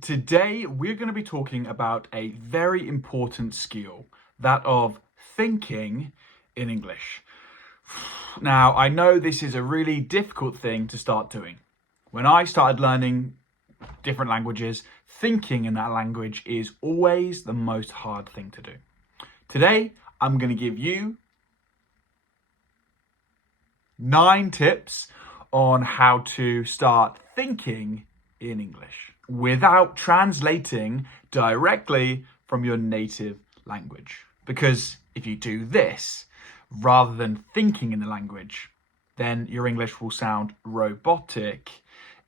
Today, we're going to be talking about a very important skill, that of thinking in English. Now, I know this is a really difficult thing to start doing. When I started learning different languages, thinking in that language is always the most hard thing to do. Today, I'm going to give you 9 tips on how to start thinking in English without translating directly from your native language. Because if you do this, rather than thinking in the language, then your English will sound robotic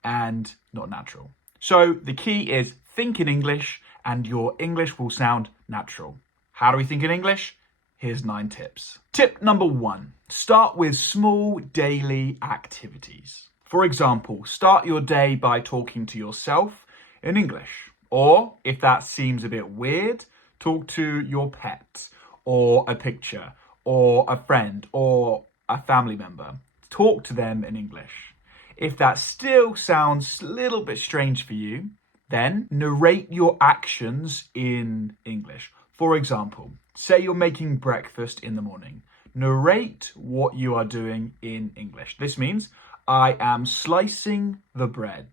and not natural. So the key is think in English and your English will sound natural. How do we think in English? Here's 9 tips. Tip number 1, start with small daily activities. For example, start your day by talking to yourself in English. Or, if that seems a bit weird, talk to your pet, or a picture, or a friend, or a family member. Talk to them in English. If that still sounds a little bit strange for you, then narrate your actions in English. For example, say you're making breakfast in the morning. Narrate what you are doing in English. This means, I am slicing the bread.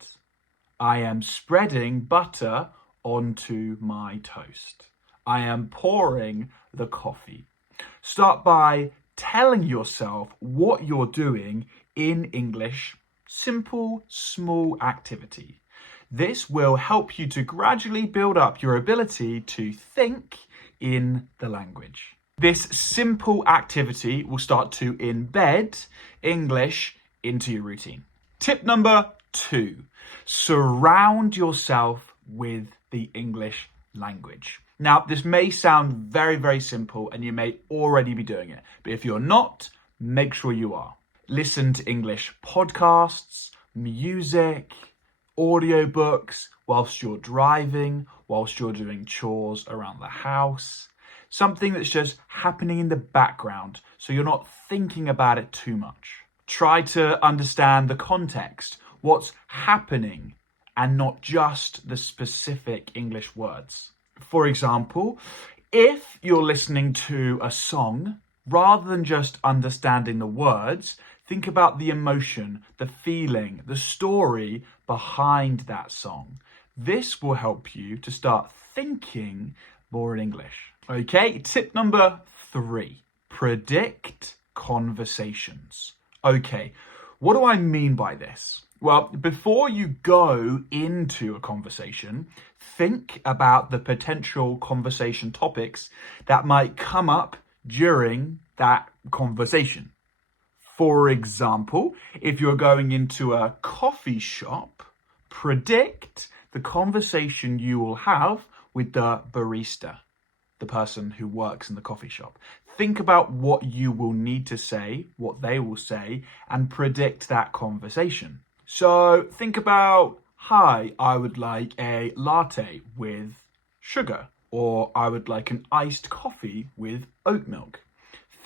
I am spreading butter onto my toast. I am pouring the coffee. Start by telling yourself what you're doing in English. Simple, small activity. This will help you to gradually build up your ability to think in the language. This simple activity will start to embed English into your routine. Tip number 2, surround yourself with the English language. Now, this may sound very, very simple and you may already be doing it, but if you're not, make sure you are. Listen to English podcasts, music, audiobooks whilst you're driving, whilst you're doing chores around the house. Something that's just happening in the background so you're not thinking about it too much. Try to understand the context, what's happening, and not just the specific English words. For example, if you're listening to a song, rather than just understanding the words, think about the emotion, the feeling, the story behind that song. This will help you to start thinking more in English. Okay, tip number 3, predict conversations. Okay, what do I mean by this? Well, before you go into a conversation, think about the potential conversation topics that might come up during that conversation. For example, if you're going into a coffee shop, predict the conversation you will have with the barista, the person who works in the coffee shop. Think about what you will need to say, what they will say, and predict that conversation. So think about, hi, I would like a latte with sugar, or I would like an iced coffee with oat milk.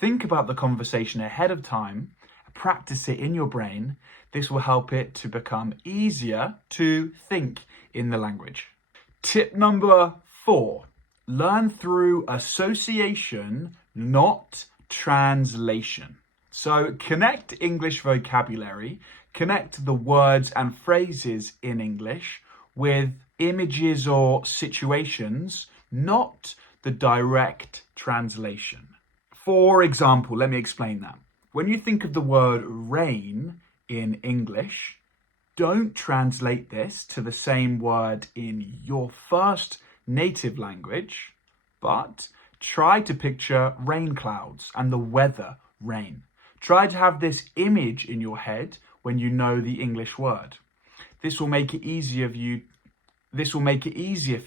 Think about the conversation ahead of time, practice it in your brain. This will help it to become easier to think in the language. Tip number 4, learn through association, not translation. So connect English vocabulary, connect the words and phrases in English with images or situations, not the direct translation. For example, let me explain that. When you think of the word rain in English, don't translate this to the same word in your first native language, but try to picture rain clouds and the weather rain. Try to have this image in your head when you know the English word. This will make it easier for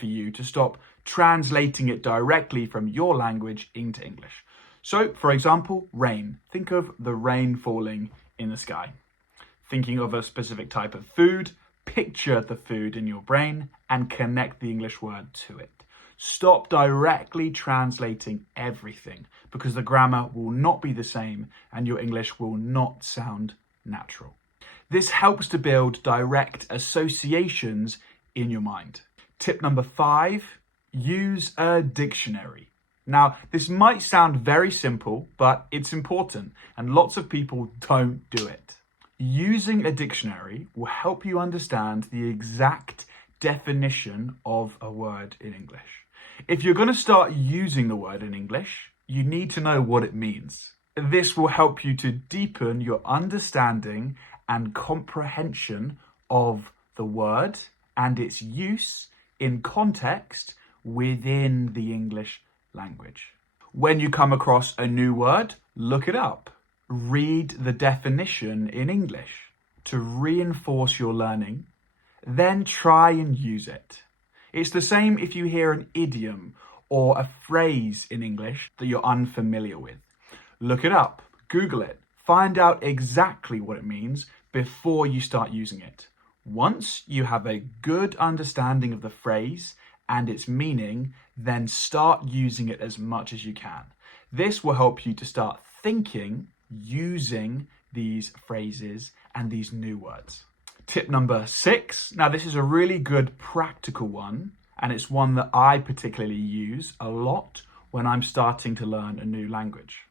you to stop translating it directly from your language into English. So, for example, rain. Think of the rain falling in the sky. Thinking of a specific type of food, picture the food in your brain and connect the English word to it. Stop directly translating everything because the grammar will not be the same and your English will not sound natural. This helps to build direct associations in your mind. Tip number 5, use a dictionary. Now, this might sound very simple, but it's important, and lots of people don't do it. Using a dictionary will help you understand the exact definition of a word in English. If you're going to start using the word in English, you need to know what it means. This will help you to deepen your understanding and comprehension of the word and its use in context within the English language. When you come across a new word, look it up. Read the definition in English to reinforce your learning, then try and use it. It's the same if you hear an idiom or a phrase in English that you're unfamiliar with. Look it up, Google it, find out exactly what it means before you start using it. Once you have a good understanding of the phrase and its meaning, then start using it as much as you can. This will help you to start thinking using these phrases and these new words. Tip number 6. Now, this is a really good practical one, and it's one that I particularly use a lot when I'm starting to learn a new language.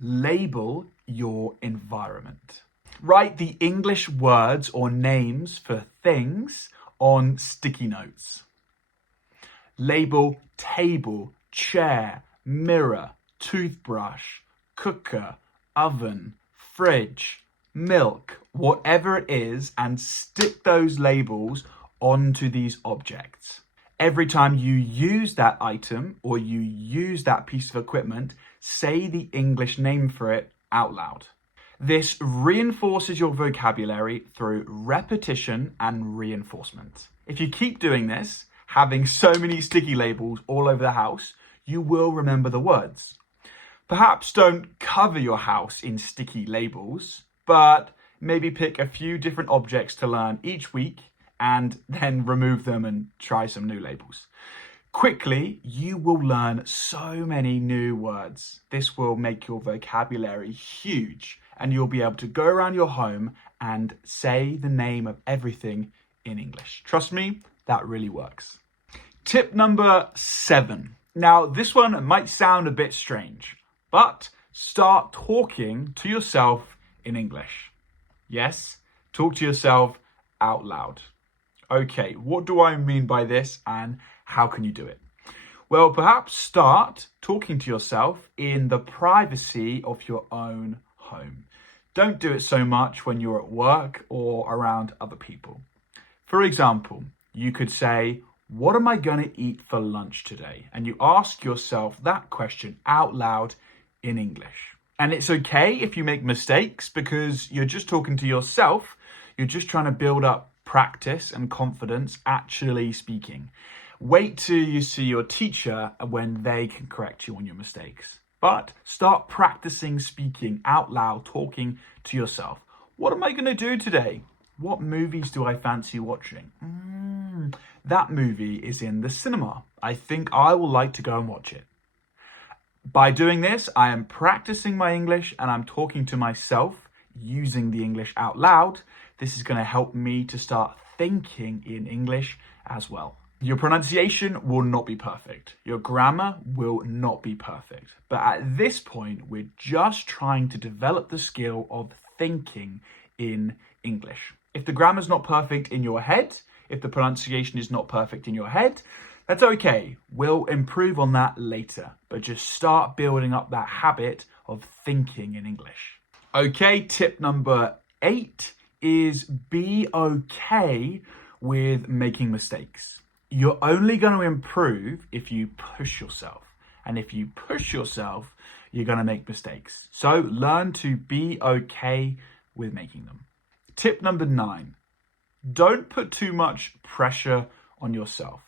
Label your environment. Write the English words or names for things on sticky notes. Label table, chair, mirror, toothbrush, cooker, oven, fridge, milk, whatever it is, and stick those labels onto these objects. Every time you use that item or you use that piece of equipment, say the English name for it out loud. This reinforces your vocabulary through repetition and reinforcement. If you keep doing this, having so many sticky labels all over the house, you will remember the words. Perhaps don't cover your house in sticky labels, but maybe pick a few different objects to learn each week and then remove them and try some new labels. Quickly, you will learn so many new words. This will make your vocabulary huge, and you'll be able to go around your home and say the name of everything in English. Trust me, that really works. Tip number 7. Now, this one might sound a bit strange, but start talking to yourself in English. Yes, talk to yourself out loud. Okay, what do I mean by this and how can you do it? Well, perhaps start talking to yourself in the privacy of your own home. Don't do it so much when you're at work or around other people. For example, you could say, "What am I going to eat for lunch today?" And you ask yourself that question out loud in English. And it's okay if you make mistakes because you're just talking to yourself. You're just trying to build up practice and confidence actually speaking. Wait till you see your teacher when they can correct you on your mistakes. But start practicing speaking out loud, talking to yourself. What am I going to do today? What movies do I fancy watching? That movie is in the cinema. I think I will like to go and watch it. By doing this, I am practicing my English and I'm talking to myself using the English out loud. This is going to help me to start thinking in English as well. Your pronunciation will not be perfect. Your grammar will not be perfect. But at this point, we're just trying to develop the skill of thinking in English. If the grammar's not perfect in your head, if the pronunciation is not perfect in your head, that's okay. We'll improve on that later. But just start building up that habit of thinking in English. Okay, tip number 8 is be okay with making mistakes. You're only going to improve if you push yourself. And if you push yourself, you're going to make mistakes. So learn to be okay with making them. Tip number 9, don't put too much pressure on yourself.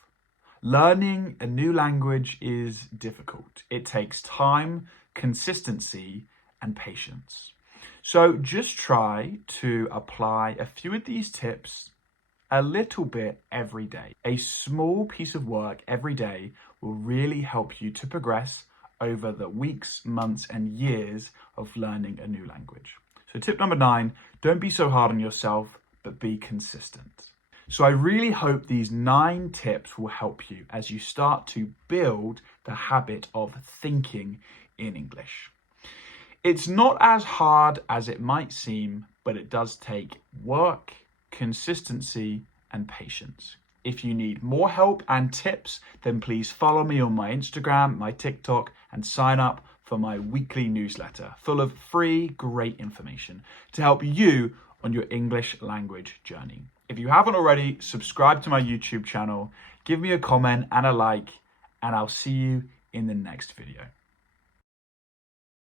Learning a new language is difficult. It takes time, consistency, and patience. So just try to apply a few of these tips a little bit every day. A small piece of work every day will really help you to progress over the weeks, months, and years of learning a new language. So tip number 9, don't be so hard on yourself, but be consistent. So I really hope these 9 tips will help you as you start to build the habit of thinking in English. It's not as hard as it might seem, but it does take work, consistency, and patience. If you need more help and tips, then please follow me on my Instagram, my TikTok, and sign up for my weekly newsletter full of free, great information to help you on your English language journey. If you haven't already, subscribe to my YouTube channel, give me a comment and a like, and I'll see you in the next video.